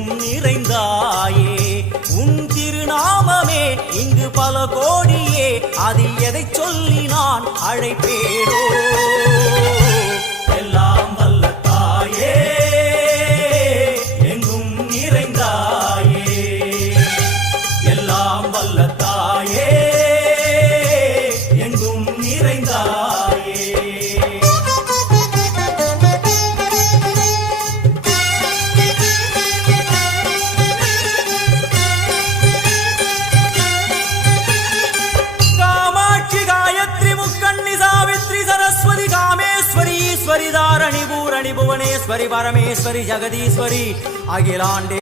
எங்கும் நிறைந்தாயே உன் திருநாமமே இங்கு பல கோடியே அதில் எதை சொல்லி நான் அழைப்பேனோ எல்லாம் வல்ல தாயே எங்கும் நிறைந்தாயே எல்லாம் வல்ல தாயே எங்கும் நிறைந்தாயே ईश्वरी धारणी भुवनेश्वरी परमेश्वरी जगदीश्वरी अखिलांडे